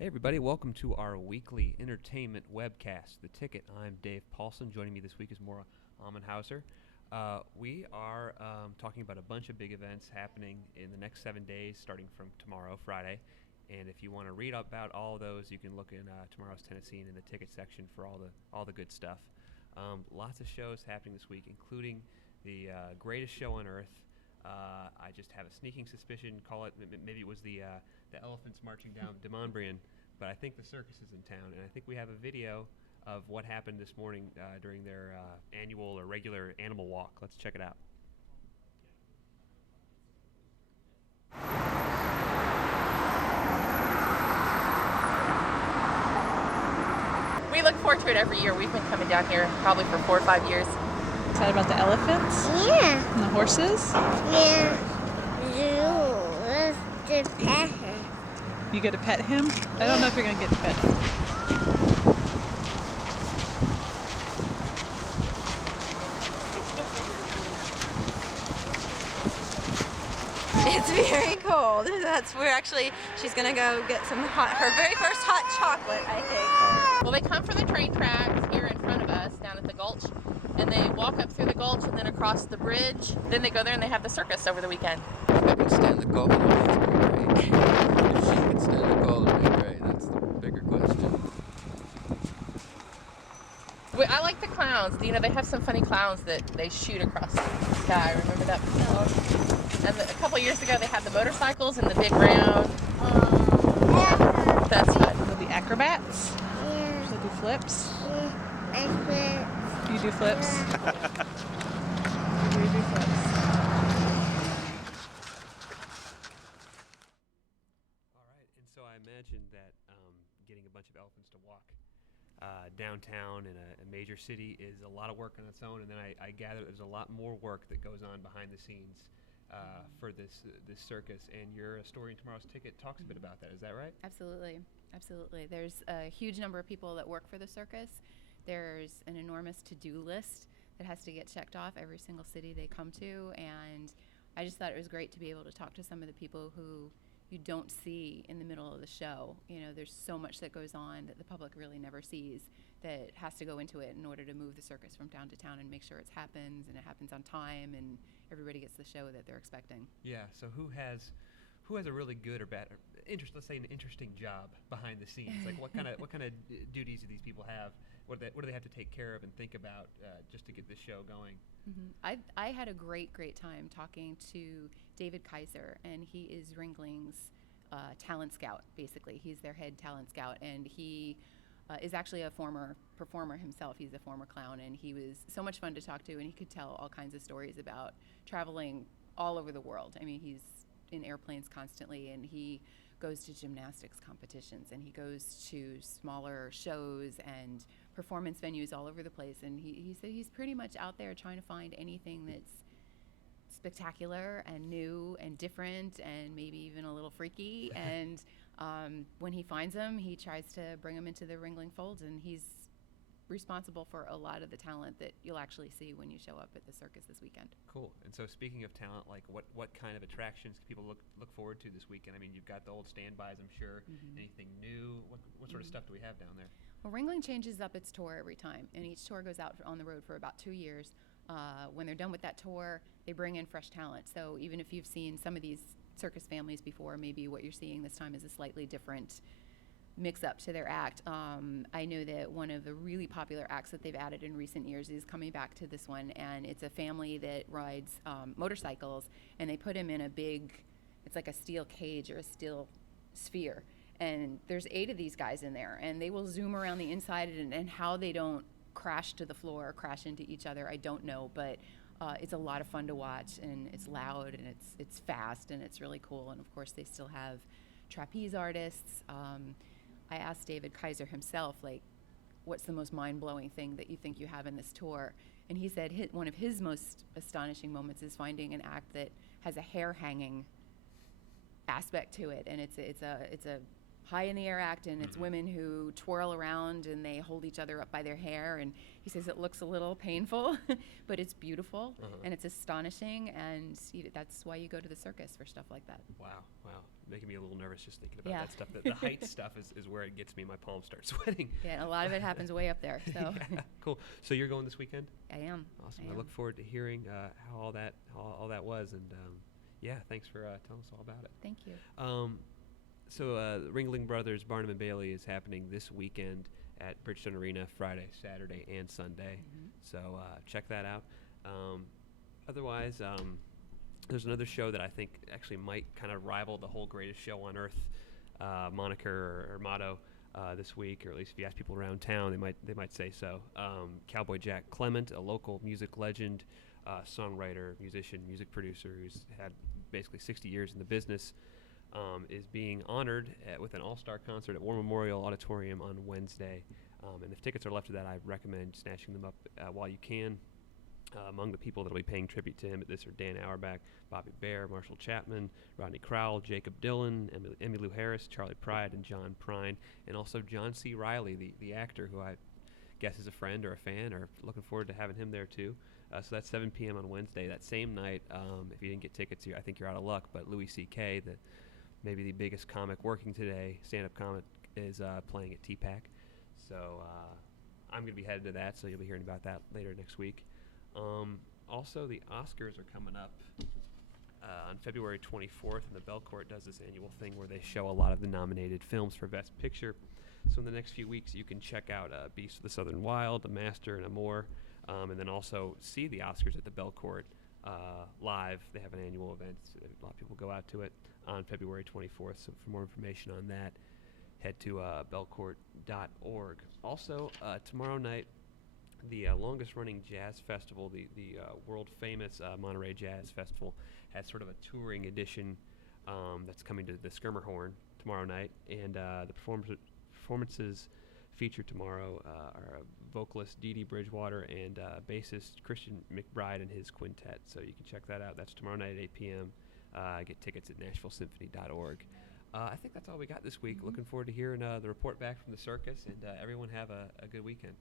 Hey everybody, welcome to our weekly entertainment webcast, The Ticket. I'm Dave Paulson. Joining me this week is Maura Ammenheuser. We are talking about a bunch of big events happening in the next 7 days, starting from tomorrow, Friday. And if you want to read about all of those, you can look in tomorrow's Tennessee in the ticket section for all the good stuff. Lots of shows happening this week, including the greatest show on earth. I just have a sneaking suspicion, maybe it was the elephants marching down Demonbreun, but I think the circus is in town, and I think we have a video of what happened this morning during their annual or regular animal walk. Let's check it out. We look forward to it every year. We've been coming down here probably for 4 or 5 years. Excited about the elephants? Yeah. And the horses? Yeah. Zoo. Let's pet him. You get to pet him? I don't know if you're going to get to pet him. It's very cold. She's gonna go get her very first hot chocolate, I think. Well, they come from the train tracks here in front of us down at the Gulch, and they walk up through the Gulch and then across the bridge. Then they go there and they have the circus over the weekend. I can stand the cold, that's great. If she can stand the cold, it'd be great. That's the bigger question. I like the clowns. You know, they have some funny clowns that they shoot across the sky. Remember that? And a couple years ago, they had the motorcycles and the big round. That's fun. There'll be acrobats. Yeah. They'll do flips. Yeah. I flip. You do flips. You do flips. All right, and so I imagine that getting a bunch of elephants to walk downtown in a major city is a lot of work on its own, and then I gather there's a lot more work that goes on behind the scenes for this circus, and your story in tomorrow's ticket talks a bit about that. Is that right? Absolutely. There's a huge number of people that work for the circus. There's an enormous to-do list that has to get checked off every single city they come to, and I just thought it was great to be able to talk to some of the people who you don't see in the middle of the show. You know, there's so much that goes on that the public really never sees that has to go into it in order to move the circus from town to town and make sure it happens on time and everybody gets the show that they're expecting. Yeah. So who has a really good or bad, let's say an interesting job behind the scenes? Like what kind of duties do these people have? What do they have to take care of and think about just to get this show going? Mm-hmm. I had a great time talking to David Kaiser, and he is Ringling's talent scout, basically. He's their head talent scout, and he is actually a former performer himself. He's a former clown, and he was so much fun to talk to, and he could tell all kinds of stories about traveling all over the world. I mean, he's in airplanes constantly, and he goes to gymnastics competitions, and he goes to smaller shows and performance venues all over the place, and he said he's pretty much out there trying to find anything that's spectacular and new and different and maybe even a little freaky, and when he finds them, he tries to bring them into the Ringling fold, and he's responsible for a lot of the talent that you'll actually see when you show up at the circus this weekend. Cool. And so speaking of talent, like what kind of attractions can people look forward to this weekend? I mean, you've got the old standbys, I'm sure. Mm-hmm. Anything new? What sort of stuff do we have down there? Well, Ringling changes up its tour every time, and each tour goes out on the road for about 2 years. When they're done with that tour, they bring in fresh talent. So even if you've seen some of these circus families before, maybe what you're seeing this time is a slightly different mix up to their act. I know that one of the really popular acts that they've added in recent years is coming back to this one, and it's a family that rides motorcycles, and they put him in a big, it's like a steel cage or a steel sphere, and there's 8 of these guys in there, and they will zoom around the inside, and how they don't crash to the floor or crash into each other, I don't know, but it's a lot of fun to watch, and it's loud, and it's fast, and it's really cool. And of course they still have trapeze artists. I asked David Kaiser himself, like, what's the most mind-blowing thing that you think you have in this tour? And he said one of his most astonishing moments is finding an act that has a hair hanging aspect to it, and it's a high in the air act, and it's women who twirl around and they hold each other up by their hair. And he says it looks a little painful, but it's beautiful and it's astonishing. And that's why you go to the circus for stuff like that. Wow. Making me a little nervous just thinking about that stuff. The height stuff is where it gets me. My palms start sweating. Yeah, and a lot of it happens way up there. So Yeah, cool. So you're going this weekend? I am. Awesome. I I am. look forward to hearing how all that was, and thanks for telling us all about it. Thank you. So the Ringling Brothers Barnum and Bailey is happening this weekend at Bridgestone Arena, Friday, Saturday, and Sunday. So check that out. Otherwise, there's another show that I think actually might kind of rival the whole greatest show on earth moniker or motto this week, or at least if you ask people around town, they might say so. Cowboy Jack Clement, a local music legend, songwriter, musician, music producer who's had basically 60 years in the business, is being honored with an all-star concert at War Memorial Auditorium on Wednesday. And if tickets are left to that, I recommend snatching them up while you can. Among the people that will be paying tribute to him at this are Dan Auerbach, Bobby Bear, Marshall Chapman, Rodney Crowell, Jacob Dylan, Emmylou Harris, Charlie Pride, and John Prine, and also John C. Reilly, the actor who I guess is a friend or a fan, or looking forward to having him there too. So that's 7 p.m. on Wednesday. That same night, if you didn't get tickets, I think you're out of luck, but Louis C.K., maybe the biggest comic working today, stand-up comic, is playing at TPAC. So I'm going to be headed to that, so you'll be hearing about that later next week. Also, the Oscars are coming up on February 24th, and the Belcourt does this annual thing where they show a lot of the nominated films for Best Picture. So in the next few weeks, you can check out Beast of the Southern Wild, The Master, and Amour, and then also see the Oscars at the Belcourt live. They have an annual event. A lot of people go out to it on February 24th. So for more information on that, head to belcourt.org. Also, tomorrow night, the longest-running jazz festival, the world-famous Monterey Jazz Festival, has sort of a touring edition that's coming to the Skirmerhorn tomorrow night. And the performances featured tomorrow are vocalist Dee Dee Bridgewater and bassist Christian McBride and his quintet. So you can check that out. That's tomorrow night at 8 p.m. Get tickets at NashvilleSymphony.org. I think that's all we got this week. Looking forward to hearing the report back from the circus, and everyone have a good weekend.